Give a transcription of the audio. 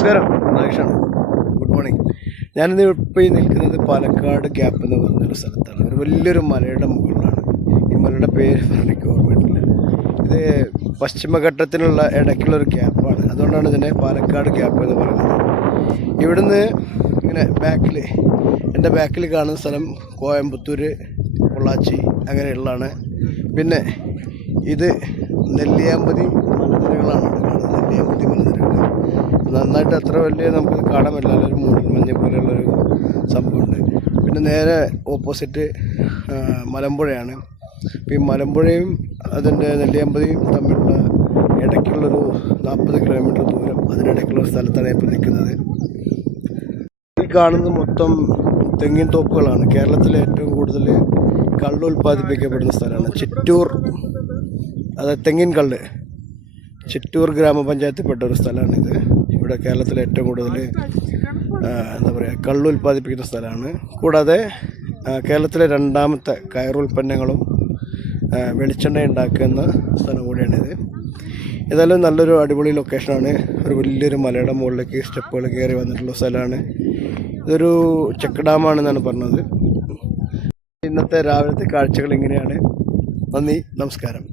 നമസ്കാരം, രാജേഷാണ്. Good morning. ഞാനിന്ന് ഇപ്പോൾ നിൽക്കുന്നത് പാലക്കാട് ഗ്യാപ്പ് എന്ന് പറഞ്ഞൊരു സ്ഥലത്താണ്. ഒരു വലിയൊരു മലയുടെ മുകളിലാണ്. ഈ മലയുടെ പേര് എനിക്ക് ഓർമ്മയിട്ടില്ല. ഇത് പശ്ചിമഘട്ടത്തിനുള്ള ഇടയ്ക്കുള്ളൊരു ഗ്യാപ്പാണ്. അതുകൊണ്ടാണ് ഇതിനെ പാലക്കാട് ഗ്യാപ്പ് എന്ന് പറയുന്നത്. ഇവിടുന്ന് ഇങ്ങനെ എൻ്റെ ബാക്കിൽ കാണുന്ന സ്ഥലം കോയമ്പത്തൂർ, പൊള്ളാച്ചി അങ്ങനെയുള്ളതാണ്. പിന്നെ ഇത് നെല്ലിയാമ്പതി മലനിരകളാണ് കാണുന്നത്. നെല്ലിയാമ്പതി മലനിരകൾ നന്നായിട്ട് അത്ര വലിയ നമുക്ക് കാണാൻ പറ്റില്ല, ഒരു മൂടൽമഞ്ഞ് പോലെയുള്ളൊരു സംഭവമുണ്ട്. പിന്നെ നേരെ ഓപ്പോസിറ്റ് മലമ്പുഴയാണ്. അപ്പോൾ ഈ മലമ്പുഴയും അതിൻ്റെ നെല്ലിയാമ്പതിയും തമ്മിലുള്ള ഇടയ്ക്കുള്ളൊരു 40 കിലോമീറ്റർ ദൂരം, അതിനിടയ്ക്കുള്ള സ്ഥലത്താണ് ഇപ്പോൾ നിൽക്കുന്നത്. ഈ കാണുന്നത് മൊത്തം തെങ്ങിൻ തോപ്പുകളാണ്. കേരളത്തിലെ ഏറ്റവും കൂടുതൽ കള്ള് ഉൽപ്പാദിപ്പിക്കപ്പെടുന്ന സ്ഥലമാണ് ചിറ്റൂർ. അതായത് തെങ്ങിൻ കള്ള് ചിറ്റൂർ ഗ്രാമപഞ്ചായത്തിൽപ്പെട്ട ഒരു സ്ഥലമാണിത്. ഇവിടെ കേരളത്തിലെ ഏറ്റവും കൂടുതൽ കള്ള് ഉൽപ്പാദിപ്പിക്കുന്ന സ്ഥലമാണ്. കൂടാതെ കേരളത്തിലെ 2ാമത്തെ കയറുൽപ്പന്നങ്ങളും വെളിച്ചെണ്ണ ഉണ്ടാക്കുന്ന സ്ഥലം കൂടിയാണിത്. ഏതായാലും നല്ലൊരു അടിപൊളി ലൊക്കേഷനാണ്. ഒരു വലിയൊരു മലയുടെ മുകളിലേക്ക് സ്റ്റെപ്പുകൾ കയറി വന്നിട്ടുള്ള സ്ഥലമാണ്. ഇതൊരു ചെക്ക് ഡാമാണെന്നാണ് പറഞ്ഞത്. ഇന്നത്തെ രാവിലത്തെ കാഴ്ചകൾ ഇങ്ങനെയാണ്. നന്ദി, നമസ്കാരം.